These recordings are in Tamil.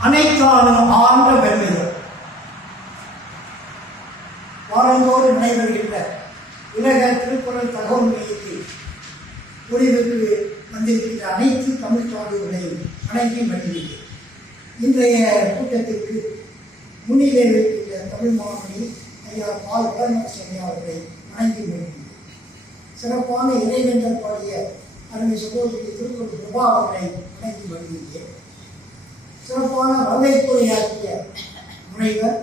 அனைத்தாலும் ஆண்ட பெருமைகள் வாரந்தோறும் நடைபெறுகின்ற உலக திருக்குறள் தகவல் மையத்தில் முடிவுக்கு வந்திருக்கின்ற அனைத்து தமிழ் சான்றுகளையும் அனைத்தையும் வழங்கியிருக்கிறேன் இன்றைய கூட்டத்திற்கு முன்னிலை இருக்கின்ற தமிழ் மாணவி ஐயா பால் வளர்மதி அவர்களை வணங்கி வருகிறேன் சிறப்பான இறைவேந்தர் பாடிய அருமை சகோதரி திருக்குறள் பிரபா அவர்களை வணங்கி வருகிறேன் சிறப்பான வரவேற்புரையாற்றிய முனைவர்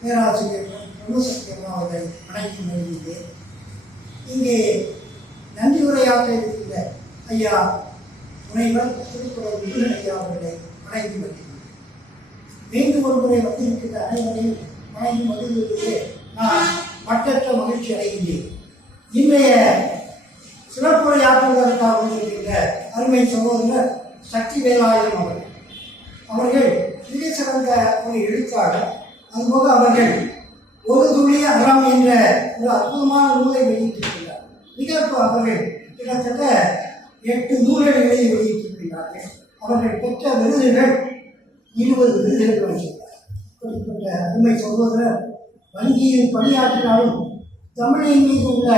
பேராசிரியர் பிரம்மசக்தி அவர்கள் அனைத்து வருகிறேன் இங்கே நன்றி உரையாற்ற இருக்கின்ற ஐயா முனைவர் திருக்குறள் முருகன் ஐயா அவர்களை வணங்கி வருகிறேன். மீண்டும் ஒரு முறை வந்திருக்கின்ற அனைவரையும் வணங்கி மகிழ்வதற்கு நான் மட்டற்ற மகிழ்ச்சி அடைகின்றேன். இன்றைய சிறப்புரையாற்றுவதற்காக வந்திருக்கின்ற அருமை சகோதரர் சக்தி வேலாயுதம் அவர்கள். அவர்கள் மிக சிறந்த ஒரு எழுத்தாளர் அதுபோக அவர்கள் ஒரு துளி அறம் என்ற ஒரு அற்புதமான நூலை வெளியிட்டிருக்கிறார் மிக அவர்கள் கிட்டத்தட்ட எட்டு நூல்களை எழுதி வெளியிட்டிருக்கிறார்கள். அவர்கள் பெற்ற விருதுகள் இருபது விருதுகள் வகிக்கிறார் அப்படிப்பட்ட அருமை சகோதரர் வங்கியில் பணியாற்றினாலும் தமிழின் மீது உள்ள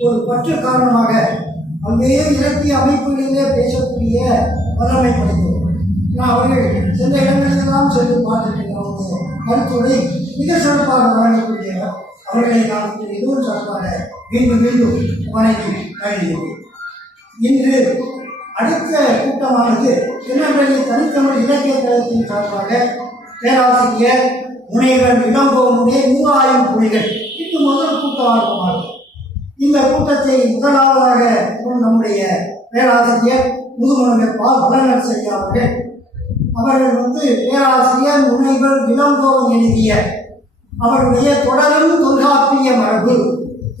ஒரு பற்று காரணமாக பல்வேறு இலக்கிய அமைப்புகளிலே பேசக்கூடிய வல்லமை படைத்தவர். அவர்கள் சென்ற இடங்களிலெல்லாம் சென்று பார்த்திருக்கின்ற கருத்துரை மிக சிறப்பாக வழங்கக்கூடியவர் அவர்களை நான் மிகவும் சிறப்பாக மீண்டும் மீண்டும் வணங்கி கருதுகிறேன். இன்று அடுத்த கூட்டமானது திருநெல்வேலி தனித்தமிழ் இலக்கிய கழகத்தின் சார்பாக பேராசிரியர் முனைவர் இளங்கோமுடைய மூவாயிரம் புலிகள். இது முதல் கூட்டமாக இந்த கூட்டத்தை முதலாவதாக நம்முடைய பேராசிரியர் முதுமலைவர் பா புலனர் செய்ய அவர்கள் அவர்கள் வந்து பேராசிரியர் முனைவர் இளங்கோவன் எழுதிய அவருடைய தொடரும் தொல்காப்பிய மரபு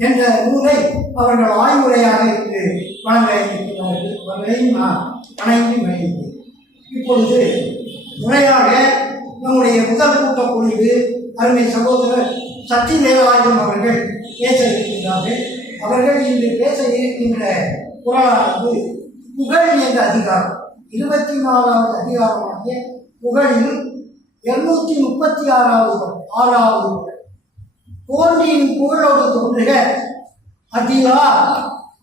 என்ற நூலை அவர்கள் ஆய்வுரையாக இன்று வழங்க இருக்கிறார்கள் அவர்களையும் நான் வணங்கி வருகிறேன் இப்பொழுது முறையாக நம்முடைய முதல் கூட்ட பொழிவு அருமை சகோதரர் சத்தி தேவராஜன் அவர்கள் பேச இருக்கின்றார்கள். அவர்கள் இன்று பேச இருக்கின்ற குரலானது புகழ் என்ற அதிகாரம். இருபத்தி நாலாவது அதிகாரமாகிய புகழில் இருநூத்தி முப்பத்தி ஆறாவது ஆறாவது தோன்றியின் புகழோடு தோன்றுக அதிலா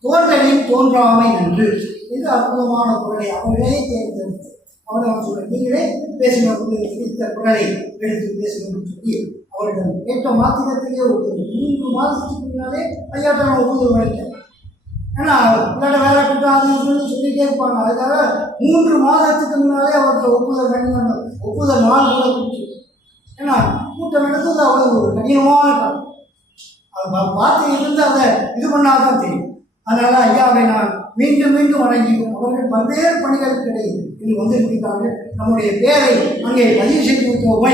தோன்றலின் தோன்றாமை என்று இது அற்புதமான குரலை அவர்களே தேர்ந்தெடுத்து அவர்கள் சொல்ல நீங்களே பேசினவர்கள் இந்த குரலை எடுத்து பேசணும்னு சொல்லி அவர்கள் கேட்ட மாத்திரத்திலே ஒரு மூன்று மாதத்துக்கு முன்னாலே ஐயாட்ட நான் ஒப்புதல் ஏன்னா உங்கள்கிட்ட வேலை கூட்டம் அது இதுன்னு சொல்லிட்டே இருப்பாங்க. அதுக்காக மூன்று மாதத்துக்கு முன்னாலே அவர்கிட்ட ஒப்புதல் வேண்டும் ஒப்புதல் நாள் கூட கொடுத்து. ஏன்னா கூட்டம் நடந்தது அவ்வளவு ஒரு கடினமான காலம் அதை பார்த்து இருந்து அதை இது பண்ணாதான் தெரியும். அதனால ஐயாவை நான் மீண்டும் மீண்டும் வணங்கி அவர்கள் பல்வேறு பணிகளுக்கு இடையே இங்கு வந்திருக்கிறார்கள். நம்முடைய பேரை அங்கே பதிவு செய்து வைத்தோமை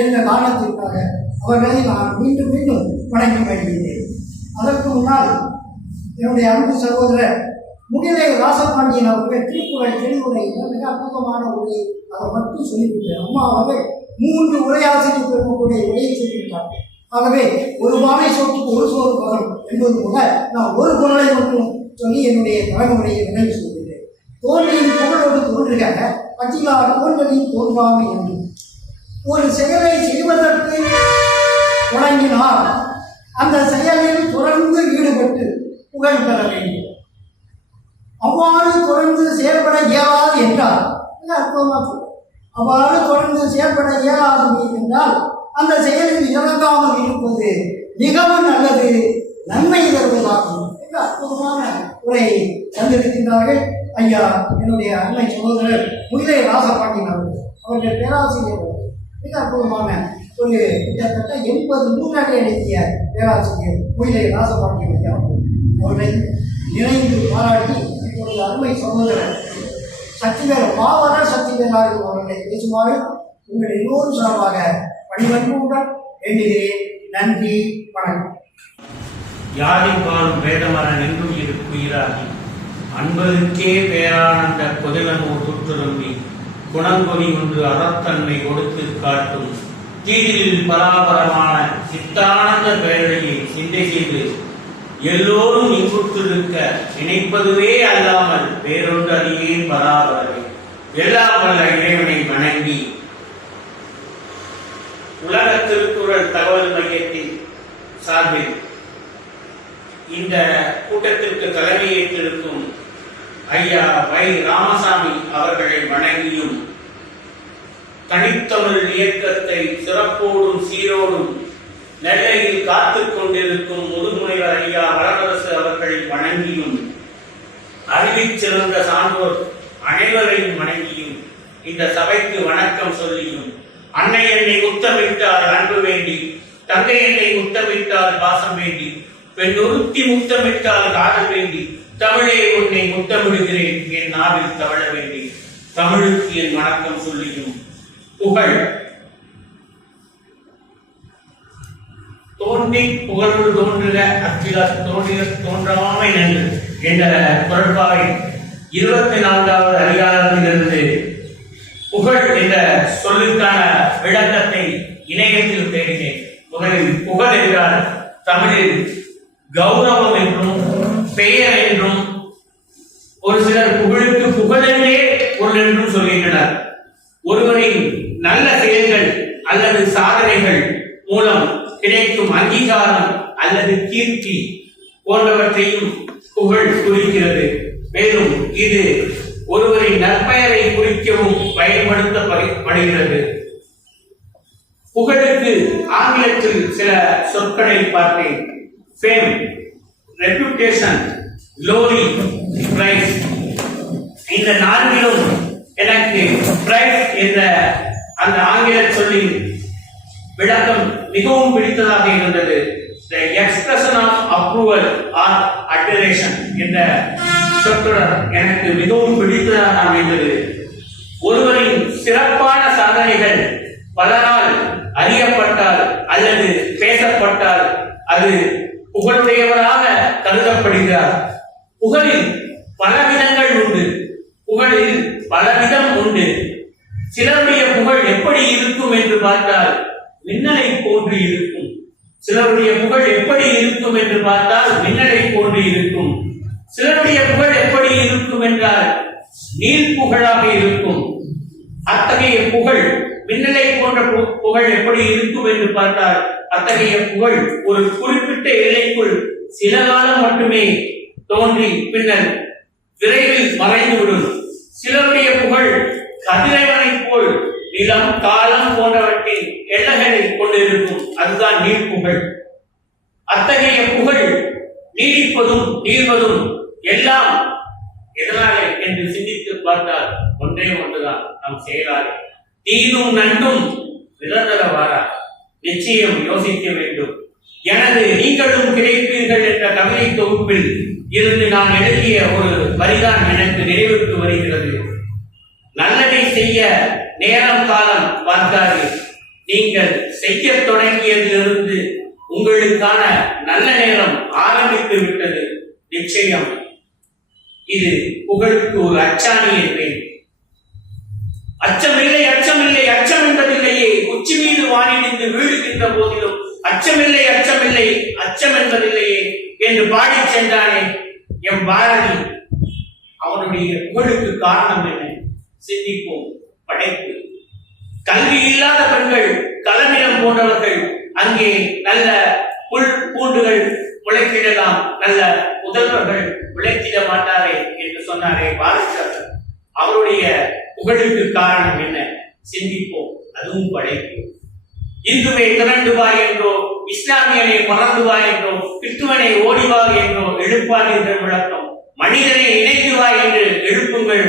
என்ற காரணத்திற்காக அவர்களை நான் மீண்டும் மீண்டும் வணங்கி வருகிறேன். அதற்கு முன்னால் என்னுடைய அன்பு சகோதரர் முடிவை ராசபாண்டியன் அவர்கள் திருக்குறள் தெளிவுரை மிக அற்புதமான உரை அதை மட்டும் சொல்லிவிட்டு அம்மா அவர்கள் மூன்று உரையாசிரியர் பெருமக்கூடிய உரையை சொல்லிவிட்டார். ஆகவே ஒரு பானை சோற்றுக்கு ஒரு சோறு பலம் என்பது போல நான் ஒரு குரலை மட்டும் சொல்லி என்னுடைய தலைமுறையை நினைவு சொல்கிறேன் தோல்வியின் புகழோடு தோன்றுக பட்டியலா தோன்றலின் தோன்றாமை என்று. ஒரு செயலை செய்வதற்கு தொடங்கினால் அந்த செயலில் தொடர்ந்து ஈடுபட்டு புகழ் பெற வேண்டும். அவ்வாறு தொடர்ந்து செயல்பட இயலாது என்றால் அற்புதமாக அவ்வாறு தொடர்ந்து செயல்பட இயலாது என்றால் அந்த செயலில் இறங்காமல் இருப்பது மிகவும் நல்லது நன்மை தருவதாகும் மிக அற்புதமான உரையை தந்திருக்கின்றார்கள். ஐயா என்னுடைய அண்மை சகோதரர் முல்லை ராசபாண்டியன் அவர்கள். அவர்கள் பேராசிரியர் மிக அற்புதமான ஒரு கிட்டத்தட்ட எண்பது நூல்களை எழுதிய பேராசிரியர் முல்லை ராசபாண்டியன் ஐயா அவர்கள். அவர்களை நினைந்து பாராட்டி இப்பொழுது அருமை சகோதரர் சக்திவேல் பாவர சக்திவேலாயுதம் அவர்களை பேசுமாறு உங்கள் எல்லோரும் சார்பாக பணிவன்புடன் எண்ணுகிறேன் நன்றி வணக்கம் யாரின் வாழும் இரு குயிராகி அன்பதுக்கே பேரானந்த கொதிலமோ தொற்று நம்பி குணங்கொடி ஒன்று அறத்தன்மை கொடுத்து காட்டும் தீதில் பராபரமான சித்தானந்த பேரழியை சிந்தை செய்து எல்லோரும் இன்புற்றிருக்க நினைப்பதுவே அல்லாமல் வேறொன்று அறியே பராபரவே எல்லாம் வல்ல இறைவனை வணங்கி உலக திருக்குறள் தகவல் மையத்தின் சார்பில் இந்த கூட்டத்திற்கு தலைமையேற்றிருக்கும் ஐயா வை ராமசாமி அவர்களை வணங்கியும் தனித்தமிழ் இயக்கத்தை சிறப்போடும் சீரோடும் நெல்லையில் காத்துக் கொண்டிருக்கும் முதுமுனைவர் ஐயா வளரரசு அவர்களை வணங்கியும் அறிவிச் சிறந்த சான்றோர் அனைவரையும் வணங்கியும் இந்த சபைக்கு வணக்கம் சொல்லியும் அன்னை என்னை முத்தமிட்டால் அன்பு வேண்டி தங்கை என்னை முத்தமிட்டால் பாசம் வேண்டி பெண் ஒருத்தி முத்தமிட்டால் காதல் வேண்டி தமிழே உன்னை முத்தமிடுகிறேன் என் நாவில் தவழ வேண்டி தமிழுக்கு என் வணக்கம் சொல்லியும். புகழ். தோன்றி புகழோடு தோன்றுக அச்சில தோன்றிய தோன்றாமை நன்று என்ற குரட்பாவை இருபத்தி நான்காவது அதிகாரத்திலிருந்து புகழ் என்ற சொல்லுக்கான விளக்கத்தை இணையத்தில் தேடினேன். முதலில் புகழ் என்றால் தமிழில் கௌரவம் என்றும் பெயர் என்றும் ஒரு சிலர் புகழுக்கு புகழென்றே பொருள் என்றும் சொல்கின்றனர். ஒருவரின் நல்ல செயல்கள் அல்லது சாதனைகள் மூலம் கிடைக்கும் அங்கீகாரம் அல்லது கீர்த்தி போன்றவற்றையும் புகழ் குறிக்கிறது. மேலும் இது ஒருவரின் நற்பெயரை குறிக்கவும் பயன்படுத்தப்படுகிறது. புகழுக்கு ஆங்கிலத்தில் சில சொற்களை பார்த்தேன் ஃபேம் ரெப்யூட்டேஷன் க்ளோரி பிரைஸ் இந்த நான்கிலும் எனக்கு பிரைஸ் என்ற அந்த ஆங்கில சொல்லின் விளக்கம் மிகவும் பிடித்ததாக இருந்தது. The expression of approval or admiration என்ற சொற்றொடர் எனக்கு மிகவும் பிடித்ததாக அமைந்தது. ஒருவரின் சிறப்பான சாதனைகள் பலரால் அறியப்பட்டால் அல்லது பேசப்பட்டால் அது புகழுடையவராக கருதப்படுகிறார். புகழில் பல விதங்கள் உண்டு. புகழில் பலவிதம் உண்டு. சிலருடைய புகழ் எப்படி இருக்கும் என்று பார்த்தால் மின்னலை போன்று இருக்கும். சிலருடைய புகழ் எப்படி இருக்கும் என்று பார்த்தால் மின்னலை போன்று இருக்கும். சிலருடைய புகழ் எப்படி இருக்கும் என்றால் நீர் புகழாக இருக்கும். அத்தகைய புகழ் மின்னலை போன்ற பு- புகழ் எப்படி இருக்கும் என்று பார்த்தால் அத்தகைய புகழ் ஒரு குறிப்பிட்ட எல்லைக்குள் சில காலம் மட்டுமே தோன்றி பின்னர் விரைவில் மறைந்துவிடும். சிலருடைய புகழ் கதிரவனை போல் நிலம் காலம் போன்றவற்றின் எல்லைகளில் கொண்டிருக்கும். அதுதான் நீர் புகழ். அத்தகைய புகழ் நீடிப்பதும் நீள்வதும் எல்லாம் எதனாலே என்று சிந்தித்து பார்த்தால் ஒன்றே ஒன்றுதான் நம் செயலாலே. தீதும் நன்றும் நிரந்தரவாரா நிச்சயம் யோசிக்க வேண்டும். எனது நீங்களும் கிடைப்பீர்கள் என்ற கவிதை தொகுப்பில் இருந்து நான் எழுதிய ஒரு வரிதான் எனக்கு நினைவுக்கு வருகிறது. நல்லதை செய்ய நேரம் காலம் பார்க்காது. நீங்கள் செய்ய தொடங்கியதிலிருந்து உங்களுக்கான நல்ல நேரம் ஆரம்பித்து விட்டது. நிச்சயம். இது புகழுக்கு ஒரு அச்சாணி என்பேன் அச்சமில்லை அச்சமில்லை அச்சம் என்பதில்லையே. உச்சி மீது வானிடிந்து வீழ்கின்ற போதிலும் அச்சமில்லை அச்சமில்லை அச்சம் என்பதில்லையே என்று பாடிச் சென்றானே எம் பாரதி. அவனுடைய புகழுக்கு காரணம் என்ன? சிந்திப்போம். படைப்பு. கல்வி இல்லாத பெண்கள் கலநிலம் போன்றவர்கள் அங்கே நல்ல புல் பூண்டுகள் உழைத்திடலாம் நல்ல முதல்வர்கள் உழைத்திட மாட்டாரே என்று சொன்னாரே பாரதிதாசன் அவருடைய புகழுக்கு காரணம் என்ன? சிந்திப்போம் அதுவும் படைப்பு. இந்துவை திரண்டு வா என்றோ இஸ்லாமியனை மறந்து வா என்றோ கிறிஸ்துவனை ஓடிவா என்றோ எழுப்பார் என்ற விளக்கம் மனிதனை இணைந்து வா என்று எழுப்புங்கள்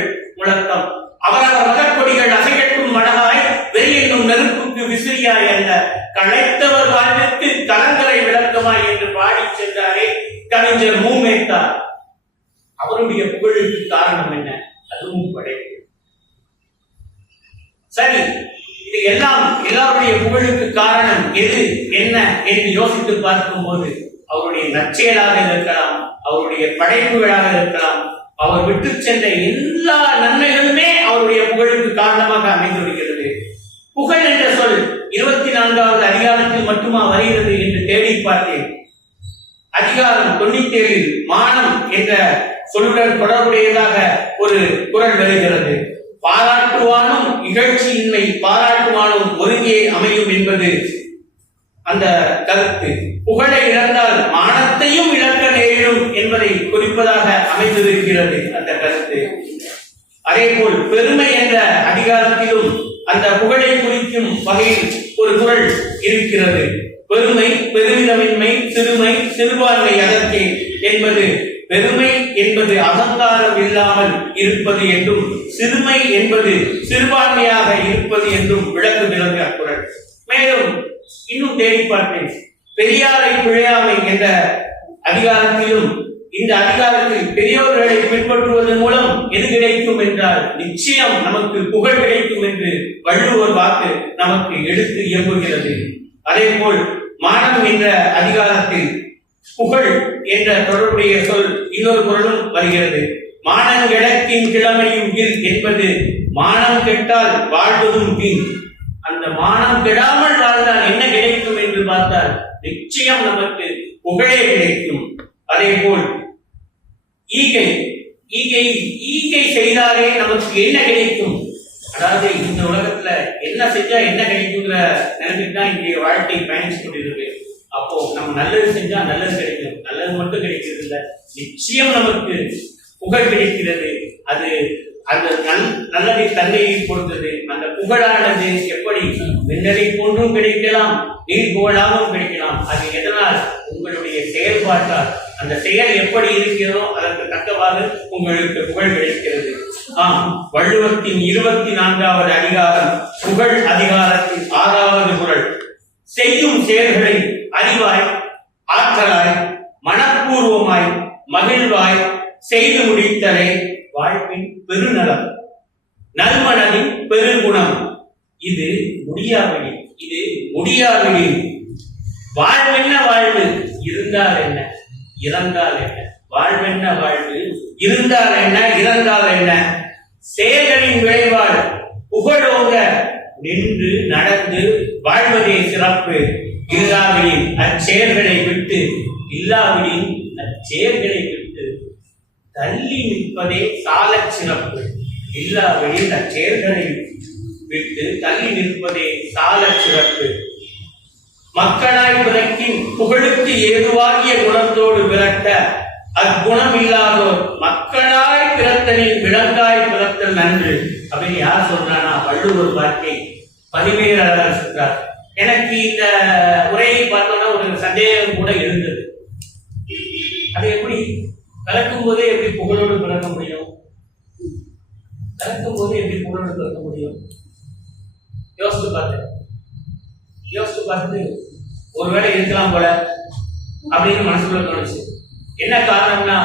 அவனுடைய புகழுக்கு காரணம் என்ன? அதுவும் படைப்பு சரி இது எல்லாம் எல்லாருடைய புகழுக்கு காரணம் எது என்ன என்று யோசித்து பார்க்கும்போது அவருடைய நற்செயலாக இருக்கலாம் அவருடைய படைப்புகளாக இருக்கலாம் அவர் விட்டு சென்ற எல்லா நன்மைகளுமே அவருடைய புகழுக்கு காரணமாக அமைந்திருக்கிறது புகழ் என்ற சொல் இருபத்தி நான்காவது அதிகாரத்தில் மட்டுமா வருகிறது என்று தேடி பார்த்தேன். அதிகாரம் தொண்ணூத்தி ஏழில் மானம் என்ற சொல்லுடன் தொடர்புடையதாக ஒரு குரல் வருகிறது. பாராட்டுவானும் இகழ்ச்சியின்மை பாராட்டுவானும் ஒருங்கே அமையும் என்பது அந்த கருத்து. புகழை இழந்தால் மானத்தையும் இழக்க நேரிடும் என்பதை குறிப்பதாக அமைந்திருக்கிறது அந்த கருத்து. அதேபோல் பெருமை என்ற அதிகாரத்திலும் அந்த புகழை குறிக்கும் வகையில் ஒரு குரல் இருக்கிறது. பெருமை பெருமிதமின்மை சிறுமை சிறுபான்மை அதற்கே என்பது பெருமை என்பது அகங்காரம் இல்லாமல் இருப்பது என்றும் சிறுமை என்பது சிறுபான்மையாக இருப்பது என்றும் விளக்குகிறது அக்குறள் மேலும் இன்னும் தேடி பார்த்தேன் பெரியாரை பிழையாமை என்ற அதிகாரத்திலும் இந்த அதிகாரத்தில் பெரியோர்களை பின்பற்றுவதன் மூலம் எது கிடைக்கும் என்றால் நிச்சயம் நமக்கு புகழ் கிடைக்கும் என்று வள்ளுவர் வாக்கு நமக்கு எடுத்து இயம்புகிறது. அதே போல் மானம் என்ற அதிகாரத்தில் புகழ் என்ற தொடர்புடைய சொல் இன்னொரு பொருளும் வருகிறது. மானங்கிழக்கின் கிழமையும் இல் என்பது மானம் கெட்டால் வாழ்வதும் வீண் அந்த மானம் கெடாமல் வாழ்ந்தால் என்ன கிடைக்கும் என்று பார்த்தால் நிச்சயம் நமக்கு புகழே கிடைக்கும். அதே போல் ஈகை ஈகை ஈகை செய்தாலே நமக்கு என்ன கிடைக்கும்? அதாவது இந்த உலகத்துல என்ன செஞ்சா என்ன கிடைக்குங்கிற நினைச்சுட்டு தான் இங்கே வாழ்க்கை பயணிச்சு கொண்டிருக்கு அப்போ நம்ம நல்லது செஞ்சா நல்லது கிடைக்கும். நல்லது மட்டும் கிடைக்கிறது இல்ல நிச்சயம் நமக்கு புகழ் கிடைக்கிறது. அது அந்த நல் நல்லதை தன்மையை பொறுத்தது. அந்த புகழானது எப்படி? மின்னலை போன்றும் கிடைக்கலாம் நீர் புகழாகவும் கிடைக்கலாம். அது எதனால்? உங்களுடைய செயல்பாட்டால். அந்த செயல் எப்படி இருக்கிறதோ அதற்கு தக்கவாறு உங்களுக்கு புகழ் கிடைக்கிறது. ஆம் வள்ளுவத்தின் இருபத்தி நான்காவது அதிகாரம் புகழ் அதிகாரத்தின் ஆறாவது குரல். செய்யும் செயல்களை அறிவாய் ஆற்றலாய் மனப்பூர்வமாய் மகிழ்வாய் செய்து முடித்தலே வாழ்வின் பெருநலம். நல்மனதின் பெருங்குணம் இது முடியாவிடில் இது முடியாவிடில் வாழ்வென்ன வாழ்வு? இருந்தால் என்ன? இறந்தால் என்ன? வாழ்வென்ன வாழ்வு? இருந்தால் என்ன? இறந்தால் என்ன? செயல்களின் விளைவால் புகழோங்க. நின்று நடந்து வாழ்வதே சிறப்பு. இல்லாவிடின் அச்செயல்களை விட்டு இல்லாவிடின் அச்செயல்களை விட்டு தள்ளி நிற்பதே சால சிறப்பு. இல்லாவிடின் அச்செயல்களை விட்டு தள்ளி நிற்பதே சால சிறப்பு. மக்களாய் பிறக்கின் புகழுக்கு ஏதுவாகிய குணத்தோடு விரட்ட அக்குணம் இல்லாதோர் மக்களாய் பிறத்தலில் விலங்காய் பிறத்தல் நன்று. அப்படின்னு யார் சொல்றானா வள்ளுவர் வார்த்தை பதிவேறாளர் சொல்றார் எனக்கு இந்த உரையை பார்த்தோன்னா ஒரு சந்தேகம் கூட இருந்தது அது எப்படி? கலக்கும் போதே எப்படி புகழோடு பிறக்க முடியும்? கலக்கும் போதே எப்படி புகழோடு பிறக்க முடியும்? யோசித்து பார்த்தேன் யோசித்து பார்த்துட்டு ஒருவேளை இருக்கலாம் போல அப்படின்னு மனசுக்குள்ள தோணுச்சு. என்ன காரணம்னா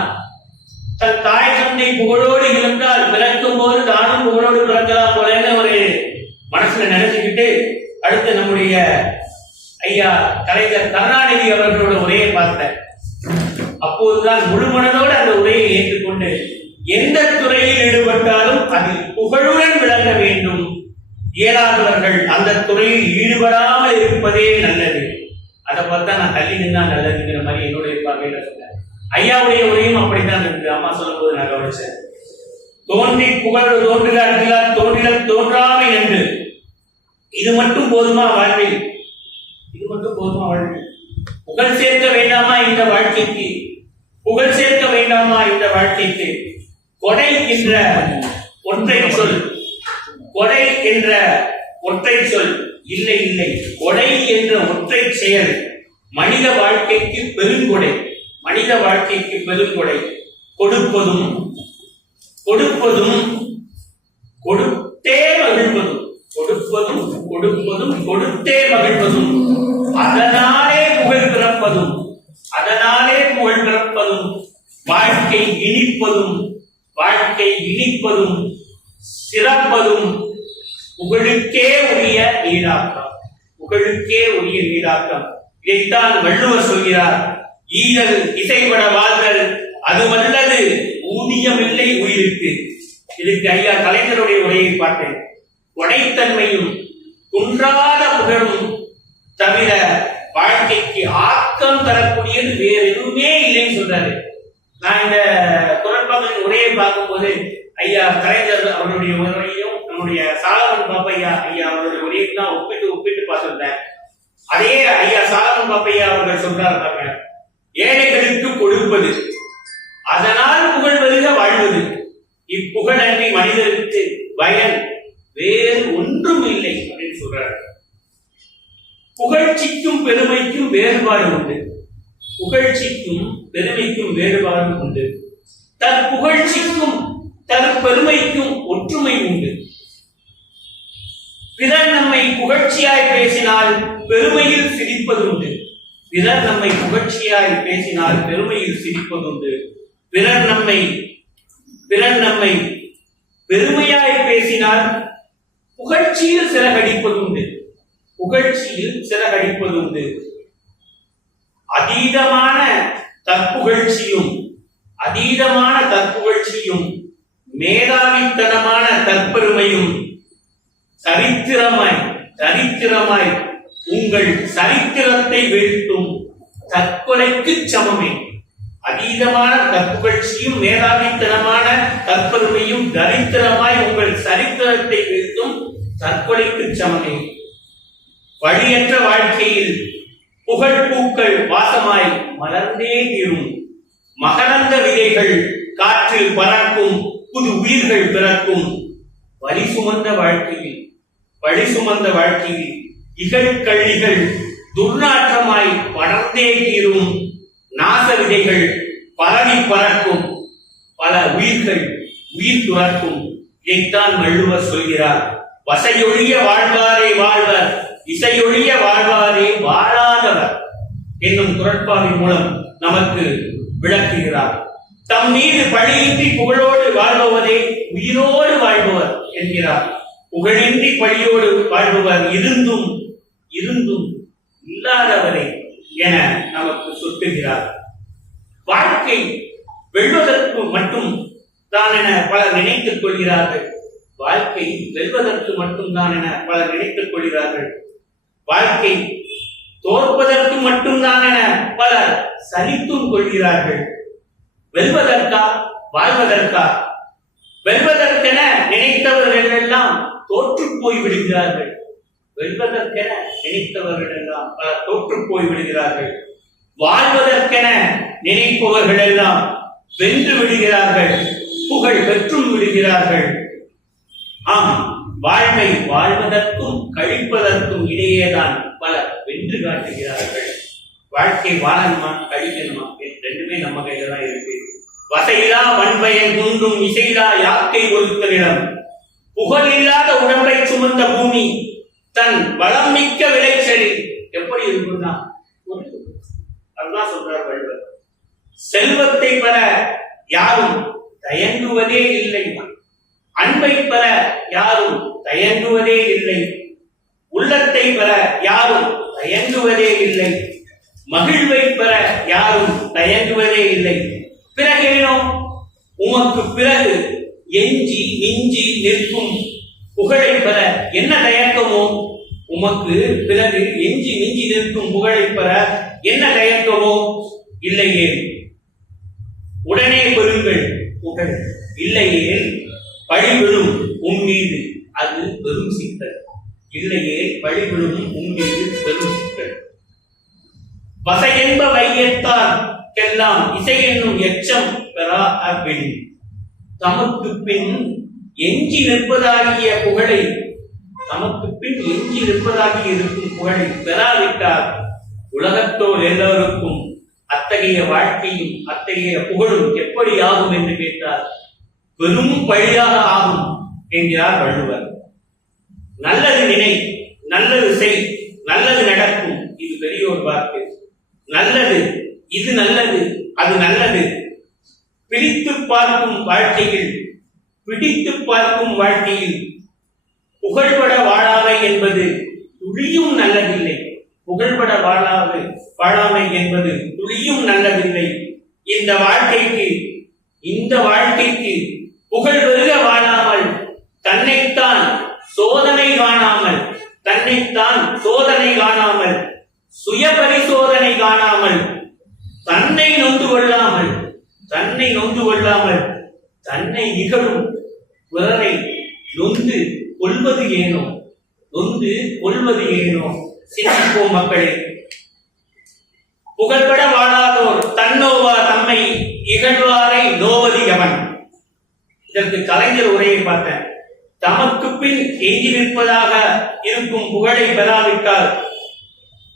தன் தாய் தந்தை புகழோடு இருந்தால் பிறக்கும் போது தானும் புகழோடு பிறக்கலாம் போலன்னு ஒரு மனசுல நினைச்சுக்கிட்டு அடுத்து நம்முடைய ஐயா கலைஞர் கருணாநிதி அவர்களோட உரையை பார்த்தேன். அப்போதுதான் முழு மனதோடு அந்த உரையை ஏற்றுக்கொண்டு எந்த துறையில் ஈடுபட்டாலும் அதில் புகழுடன் விளங்க வேண்டும். இயலாதவர்கள் அந்த துறையில் ஈடுபடாமல் இருப்பதே நல்லது. அதை பார்த்தா நான் தள்ளி நின்னா நல்லதுங்கிற மாதிரி என்னுடைய பார்வையில சொன்னேன் ஐயாவுடைய உரையும் அப்படித்தான் இருக்கு. அம்மா சொல்லும்போது நான் கவனிச்சேன். தோன்றி புகழ் தோன்றுக அருகிலார் தோன்றிடல் தோன்றாமை என்று இது மட்டும் போதுமா வாழ்வில்? இது மட்டும் போதுமா வாழ்வில்? புகழ் சேர்க்க வேண்டாமா இந்த வாழ்க்கைக்கு? புகழ் சேர்க்க வேண்டாமா இந்த வாழ்க்கைக்கு? கொடை என்ற ஒற்றை சொல். கொடை என்ற ஒற்றை சொல். இல்லை இல்லை. கொடை என்ற ஒற்றை செயல். மனித வாழ்க்கைக்கு பெருங்கொடை. மனித வாழ்க்கைக்கு பெருங்கொடை. கொடுப்பதும் கொடுப்பதும் கொடுத்தே மகிழ்வதும் கொடுப்பதும் கொடுப்பதும் கொடுத்தே மகிழ்வதும் அதனாலே புகழ் பிறப்பதும் அதனாலே புகழ் பிறப்பதும் வாழ்க்கை இனிப்பதும் வாழ்க்கை இனிப்பதும் சிறப்பதும் புகழுக்கே உரிய நீராக்கம் புகழுக்கே உரிய நீராக்கம். இதைத்தான் வள்ளுவர் சொல்கிறார் ஈரல் இசைப்பட வாழ்தல் அது வல்லது ஊதியமில்லை உயிருக்கு. இதுக்கு ஐயா கலைஞருடைய உரையை பார்த்தேன் கொடைத்தன்மையும் குன்றாத புகழும் தவிர வாழ்க்கைக்கு ஆக்கம் தரக்கூடியது வேற எதுவுமே இல்லைன்னு சொல்றாரு. நான் இந்த குரல்பாக்களின் உரையை பார்க்கும்போது ஐயா கலைஞர் அவருடைய உரையையும் நம்முடைய சாலவன் பாப்பையா ஐயா அவருடைய உரையும் தான் ஒப்பிட்டு ஒப்பிட்டு பார்த்துருந்தேன். அதே ஐயா சாலவன் பாப்பையா அவர்கள் சொல்றாருக்காங்க ஏழைகளுக்கு கொடுப்பது. அதனால் புகழ் வருக வாழ்வது. இப்புகழன்றி மனிதருக்கு பயன் வேறு ஒன்றும் இல்லை அப்படின்னு சொல்றார். புகழ்ச்சிக்கும் பெருமைக்கும் வேறுபாடு உண்டு. புகழ்ச்சிக்கும் பெருமைக்கும் வேறுபாடு உண்டு. தற் புகழ்ச்சிக்கும் தன் பெருமைக்கும் ஒற்றுமை உண்டு. பிறர் நம்மை புகழ்ச்சியாய் பேசினால் பெருமையில் சிரிப்பதுண்டு. பிறர் நம்மை புகழ்ச்சியாய் பேசினால் பெருமையில் சிரிப்பதுண்டு. பிறர் நம்மை பிறர் நம்மை பெருமையாய் பேசினால் புகழ்ச்சியில் சிறகடிப்பதுண்டு புகழ்ச்சியில் சிறகடிப்பதுண்டு அதீதமான தற்புகழ்ச்சியும் அதீதமான தற்புகழ்ச்சியும் மேதாவித்தனமான தற்பெருமையும் சரித்திரமாய் சரித்திரமாய் உங்கள் சரித்திரத்தை வீழ்த்தும் தற்கொலைக்கு சமமே. அதீதமான தற்புகழ்ச்சியும் மேதாவித்தனமான தற்பெருமையும் தரித்திரமாய் உங்கள் சரித்திரத்தை வீழ்த்தும் தற்கொலைக்கு சமமே. வழியற்ற வாழ்க்கையில் புகழ் பூக்கள் வாசமாய் மலர்ந்தே தீரும். மகரந்த விதைகள் காற்றில் பறக்கும் புது உயிர்கள் பிறக்கும். வழி சுமந்த வாழ்க்கையில் வழி சுமந்த வாழ்க்கையில் இகழ்கள்ளிகள் துர்நாற்றமாய் படர்ந்தே தீரும். நாச விதைகள் பரவி பறக்கும். பல உயிர்கள் உயிர் துறக்கும். இதைத்தான் வள்ளுவர் சொல்கிறார். வசையொழிய வாழ்வாரே வாழ்வர். இசையொழிய வாழ்வாரே வாழாதவர் என்னும் குரட்பாவின் மூலம் நமக்கு விளக்குகிறார். தம் மீது பழியின்றி புகழோடு வாழ்பவரே உயிரோடு வாழ்பவர் என்கிறார். புகழின்றி பழியோடு வாழ்பவர் இருந்தும் இருந்தும் இல்லாதவரே என நமக்கு சுட்டுகிறார். வாழ்க்கை வெல்வதற்கு மட்டும் தான் என பலர் நினைத்துக் கொள்கிறார்கள். வாழ்க்கை வெல்வதற்கு மட்டும்தான் என பலர் நினைத்துக் கொள்கிறார்கள். வாழ்க்கை தோற்பதற்கு மட்டும்தான் என பலர் சலித்தும் கொள்கிறார்கள். வெல்வதற்கா? வாழ்வதற்கா? வெல்வதற்கென நினைத்தவர்கள் எல்லாம் தோற்று போய் விடுகிறார்கள் வெல்வதற்கென நினைத்தவர்கள் எல்லாம் பலர் தோற்று போய் விடுகிறார்கள் வாழ்வதற்கென நினைப்பவர்கள் எல்லாம் வென்று விடுகிறார்கள் புகழ் பெற்றும் விடுகிறார்கள். ஆம் வாழ்வை வாழ்வதற்கும் கழிப்பதற்கும் இடையேதான் பலர் வென்று காட்டுகிறார்கள். வாழ்க்கை வாழணுமா கழிக்கணுமா? ரெண்டுமே நம்ம கையில தான் இருக்கு. வசையிலா வன்பயன் குன்றும் இசையிலா யாக்கை ஒருத்தரிடம் புகழ் இல்லாத உடம்பை சுமந்த பூமி தன் வளம் மிக்க விளைச்சலில் எப்படி இருக்கும்னா அதுதான் சொல்றார் வள்ளுவர் செல்வத்தை பெற யாரும் தயங்குவதே இல்லை. அன்பை பெற யாரும் தயங்குவதே இல்லை. உள்ளத்தை பெற யாரும் தயங்குவதே இல்லை. மகிழ்வை பெற யாரும் தயங்குவதே இல்லை. பிறகேனோ? உமக்கு பிறகு எஞ்சி மிஞ்சி நிற்கும் புகழை பெற என்ன தயக்கமோ? உமக்கு பிறகு எஞ்சி மிஞ்சி நிற்கும் புகழை பெற என்ன தயக்கமோ? இல்லையே உடனே பெறுங்கள். புகழ். இல்லையே பழி உன் மீது. அது பெரும் சிக்கல். இல்லையே பழி உன் மீது பெரும் சிக்கல். வசை என்ப வையத்தார்க்கெல்லாம் இசை என்னும் எச்சம் பெறா அப்பின் தமக்கு பின் எஞ்சி நிற்பதாகிய புகழை தமக்கு பின் எஞ்சி நிற்பதாகி இருக்கும் புகழை பெறாவிட்டார். உலகத்தோர் எல்லோருக்கும் அத்தகைய வாழ்க்கையும் அத்தகைய புகழும் எப்படி ஆகும் என்று கேட்டால் பெரும் பழியாக ஆகும் என்கிறார் வள்ளுவர். நல்லது நினை நல்லது செய் நல்லது நடக்கும் இது பெரியோர் வாக்கு. நல்லது இது நல்லது அது நல்லது. பிரித்து பார்க்கும் வாழ்க்கையில் பிடித்து பார்க்கும் வாழ்க்கையில் புகழ்பட வாழாமை என்பது துளியும் நல்லதில்லை. புகழ்பட வாழாது. வாழாமை என்பது துளியும் நல்லதில்லை. இந்த வாழ்க்கைக்கு இந்த வாழ்க்கைக்கு புகழ் பெருக வாழாமல் தன்னைத்தான் சோதனை காணாமல் தன்னைத்தான் சோதனை காணாமல் சுய பரிசோதனை காணாமல் தன்னை நொந்து கொள்ளாமல் தன்னை நொந்து கொள்ளாமல் தன்னை இகழும் பிறரை நொந்து கொள்வது ஏனோ? நொந்து கொள்வது ஏனோ? சிந்திப்போம் மக்களே. புகழ்பட வாழாதோர் தன்னோவா தம்மை இகழ்வாரை நோவது எவன் இதற்கு கலைஞர் உரையை பார்த்தேன். தமக்கு பின் எஞ்சி நிற்பதாக இருக்கும் புகழை பெறாவிட்டால்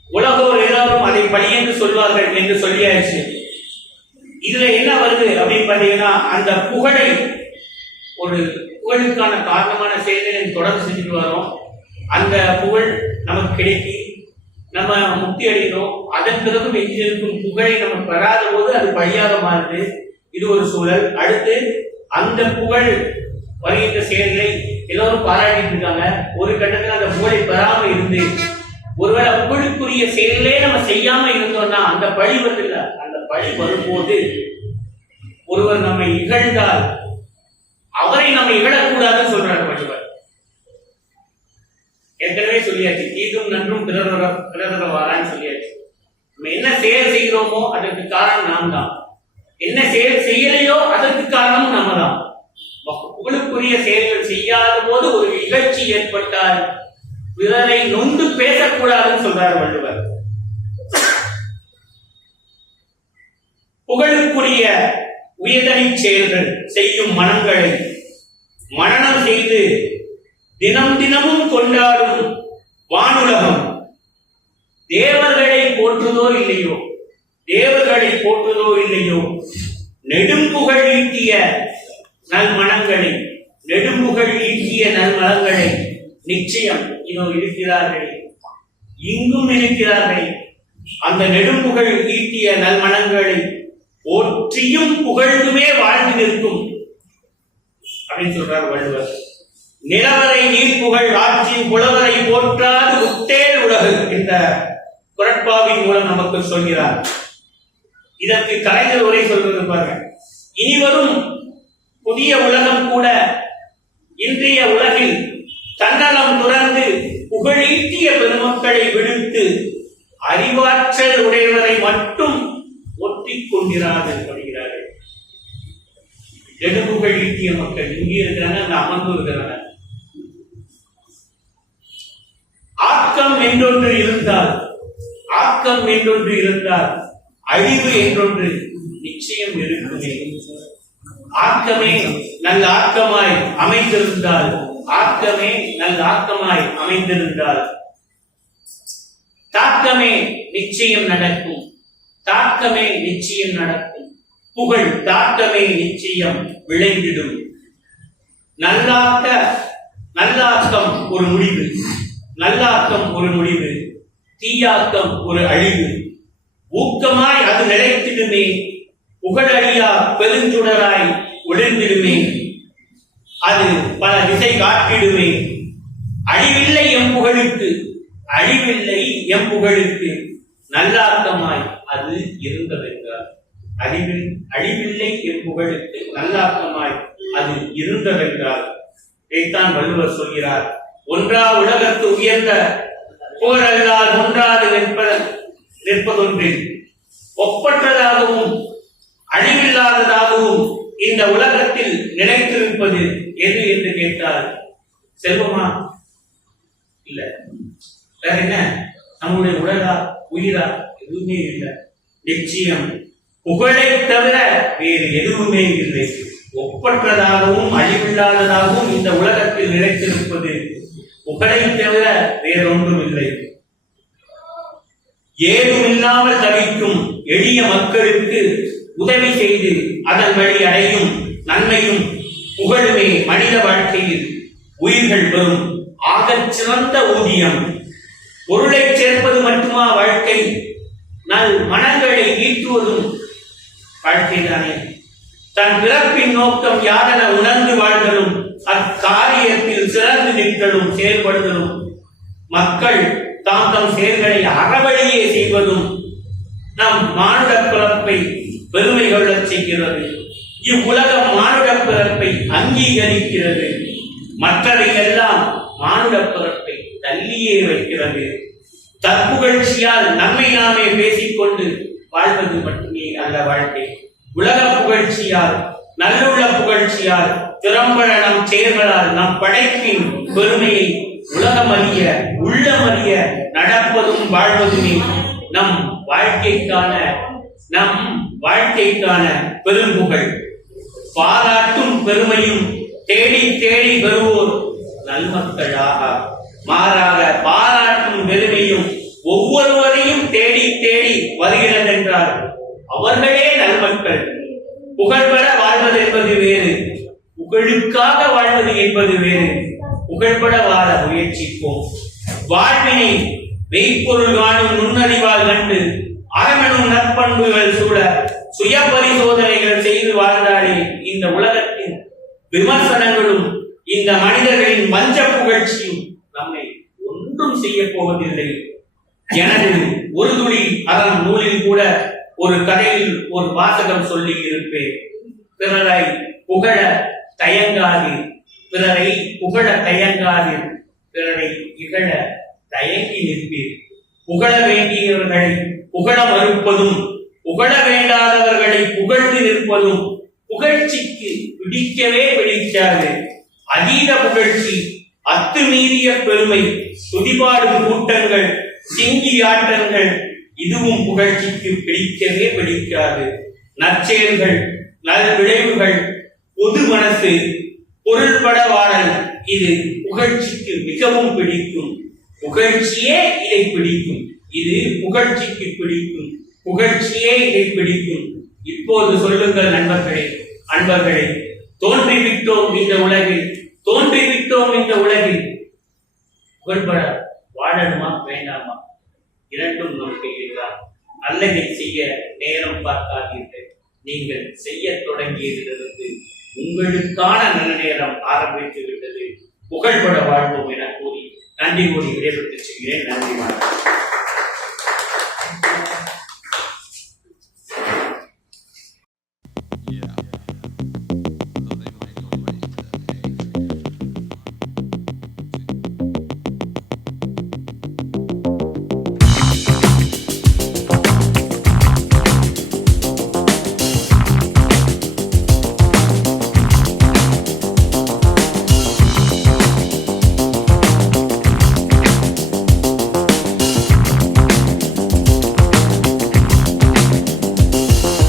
உலகோர் எல்லாரும் அதை பழி என்று சொல்வார்கள் என்று சொல்லியாச்சு. இதுல என்ன வருது அப்படின்னு பாத்தீங்கன்னா அந்த புகழை ஒரு புகழுக்கான காரணமான செயல்களை தொடர்ந்து செஞ்சுட்டு வரோம். அந்த புகழ் நமக்கு கிடைக்கி நம்ம முக்தி அடைகிறோம். அதன் பிறகு எஞ்சியிருக்கும் புகழை நம்ம பெறாத போது அது பழியாக மாறுது. இது ஒரு சூழல். அடுத்து அந்த புகழ் வருகின்ற செயல்களை எல்லோரும் பாராட்டிட்டு இருக்காங்க. ஒரு கட்டத்தில் அந்த புகழை பெறாம இருந்து ஒருவேளை புகழுக்குரிய செயலே நம்ம செய்யாம இருந்தோம்னா அந்த பழி வருது அந்த பழி வரும்போது ஒருவர் நம்மை இகழ்ந்தால் அவரை நம்ம இகழக்கூடாதுன்னு சொல்றாரு வள்ளுவர். ஏற்கனவே சொல்லியாச்சு தீதும் நன்றும் பிறர பிறர வாரான்னு சொல்லியாச்சு. நம்ம என்ன செயல் செய்கிறோமோ அதற்கு காரணம் நாம் தான் என்ன செயல் செய்யலையோ அதற்கு காரணம் நாம தான் புகழுக்குரிய செயல்கள் செய்யாத போது ஒரு இகழ்ச்சி ஏற்பட்டால் பிறரை நொந்து பேசக்கூடாதுன்னு சொல்றார் வள்ளுவர். புகழுக்குரிய உயர்தனி செயல்கள் செய்யும் மனங்களை மனநம் செய்து தினம் தினமும் கொண்டாடும் வானுலகம். தேவர்களை போற்றுதோ இல்லையோ? தேவர்களை போற்றுதோ இல்லையோ? நெடும்புகழ் ஈட்டிய நல்மணங்களை நெடும்புகழ் ஈட்டிய நல்மணங்களை நிச்சயம் இதோ இருக்கிறார்கள். இங்கும் இருக்கிறார்கள். அந்த நெடும்புகழ் ஈட்டிய நல்மணங்களை போற்றியும் புகழ்ந்துமே வாழ்ந்து நிற்கும். அப்படின்னு சொல்றார் வள்ளுவர். நிலவரை நீர்ப்புகழ் ஆற்றின் புலவரை போற்றாது உத்தேல் உலகு என்ற குரட்பாவின் மூலம் நமக்கு சொல்கிறார். இதற்கு கலைஞர் உரை சொல்வது பாருங்க. இனிவரும் புதிய உலகம் கூட இன்றைய உலகில் தன்னலம் துறந்து புகழீட்டிய பெருமக்களை விடுத்து அறிவாற்றல் உடையவரை மட்டும் ஒட்டிக் கொண்டிராது படுகிறார்கள் நெடுப்புகள் ஈட்டிய மக்கள் இங்கே இருக்கிறாங்க அந்த அமர்ந்து இருக்கிறாங்க ஆக்கம் என்றொன்று இருந்தால் ஆக்கம் என்றொன்று இருந்தால் அழிவு என்றொன்று நிச்சயம் இருக்குமே. ஆக்கமே நல்ல ஆக்கமாய் அமைந்திருந்தால் ஆக்கமே நல்ல ஆக்கமாய் அமைந்திருந்தால் தாக்கமே நிச்சயம் நடக்கும். தாக்கமே நிச்சயம் நடக்கும். புகழ் தாக்கமே நிச்சயம் விளைந்திடும். நல்லாக்க நல்லாக்கம் ஒரு முடிவு. நல்லாக்கம் ஒரு முடிவு தீயாக்கம் ஒரு அழிவு. ஊக்கமாய் அது நிலைத்திடுமே புகழழியா பெருந்துடராய் ஒளிர்ந்திடுமே. அது பல திசை காட்டிடுமே. அழிவில்லை எம் புகழுக்கு அழிவில்லை எம் புகழுக்கு. நல்லாக்கமாய் அது இருந்ததென்றார் அழிவில் அழிவில்லை எம் புகழுக்கு நல்லாக்கமாய் அது இருந்ததென்றார் இதைத்தான் வள்ளுவர் சொல்கிறார் ஒன்றா உலகத்து உயர்ந்த புகழல்லால் ஒன்றாது நிற்ப நிற்பதொன்றில் ஒப்பற்றதாகவும் அழிவில்லாததாகவும் இந்த உலகத்தில் நிலைத்திருப்பது எது என்று கேட்டால் செல்வமா? இல்ல. வேற என்ன? நம்முடைய உடலா உயிரா? எதுவுமே இல்லை. நிச்சயம் புகழை தவிர வேறு எதுவுமே இல்லை. ஒப்பற்றதாகவும் அழிவில்லாததாகவும் இந்த உலகத்தில் நிலைத்திருப்பது புகழை தவிர வேறொன்றும் இல்லை ஏதுமில்லாமல் தவிக்கும் எளிய மக்களுக்கு உதவி செய்து அதன் வழி அடையும் நன்மையும் புகழுமே மனித வாழ்க்கையில் உயிர்கள் பெறும் ஆகச் சிறந்த ஊதியம். பொருளை சேர்ப்பது மட்டுமா வாழ்க்கை? நல் மனங்களை ஈட்டுவதும் வாழ்க்கை தானே தன் பிறப்பின் நோக்கம் யாதென உணர்ந்து வாழ்தலும் அக்காரியத்தில் சிறந்து நிற்கலும் செயல்படுதலும். மக்கள் தாம் தம் செயல்களை அறவழியே செய்வதும் நம் மானுட பிறப்பை பெருமை கொள்ளச் செய்கிறது. இவ்வுலகம் மானுட பிறப்பை அங்கீகரிக்கிறது. மற்றவை எல்லாம் மானுட பிறப்பை தள்ளியே வைக்கிறது. தற்புகழ்ச்சியால் நம்மை நாமே பேசிக்கொண்டு வாழ்வது மட்டுமே அல்ல வாழ்க்கை. உலக புகழ்ச்சியால் நல்லுள்ள புகழ்ச்சியால் திறம்பட நம் செயல்களால் நம் படைப்பின் பெருமையை உலகமறிய உள்ளமறிய நடப்பதும் வாழ்வதுமே நம் வாழ்க்கைக்கான நம் வாழ்க்கைக்கான பெரும்புகழ். பாராட்டும் பெருமையும் தேடி தேடி வருவோர் நல்மக்களாக மாறாக பாரா புகழ்பெற வாழ்வது என்பது வேறு. புகழுக்காக வாழ்வது என்பது வேறு. புகழ்பட வாழ முயற்சிப்போம். வாழ்வினை மெய்ப்பொருள் காணும் நுண்ணறிவால் கண்டு அறமெனும் நற்பண்புகள் சூழ சுய பரிசோதனைகள் செய்து வாழ்ந்தாலே இந்த உலகத்தின் விமர்சனங்களும் இந்த மனிதர்களின் மஞ்ச புகழ்ச்சியும் நம்மை ஒன்றும் செய்ய போவதில்லை. எனது ஒரு துளி அதன் நூலில் கூட ஒரு கதையில் ஒரு வாசகம் சொல்லி இருப்பேன். பிறரை புகழ தயங்காது பிறரை புகழ தயங்காது பிறரை இகழ தயங்கி நிற்பீர் புகழ வேண்டியவர்களை புகழ மறுப்பதும் புகழ வேண்டாதவர்களை புகழ்ந்து நிற்பதும் புகழ்ச்சிக்கு பிடிக்கவே பிடிக்காது. அதீத புகழ்ச்சி அத்துமீறிய பெருமை துதிபாடும் கூட்டங்கள் சிங்கி ஆட்டங்கள் இதுவும் புகழ்ச்சிக்கு பிடிக்கவே பிடிக்காது. நற்செயல்கள் நல் விளைவுகள் பொது மனசு பொருள்பட வாழல் இது புகழ்ச்சிக்கு மிகவும் பிடிக்கும். புகழ்ச்சியே இதை பிடிக்கும். இது புகழ்ச்சிக்கு பிடிக்கும். புகழ்ச்சியே இதை பிடிக்கும். இப்போது சொல்லுங்கள் நண்பர்களே அன்பர்களே தோன்றிவிட்டோம் இந்த உலகில் தோன்றிவிட்டோம் இந்த உலகில். புகழ்பட வாழணுமா வேண்டாமா? இரண்டும் நம் கையில் நல்லதை செய்ய நேரம் பார்க்காதீர்கள். நீங்கள் செய்ய தொடங்கியதிலிருந்து உங்களுக்கான நல்ல நேரம் ஆரம்பித்து விட்டது புகழ்பட வாழ்வோம் என கூறி நன்றி கூறி விடைபெற்று செய்கிறேன் நன்றி வணக்கம்.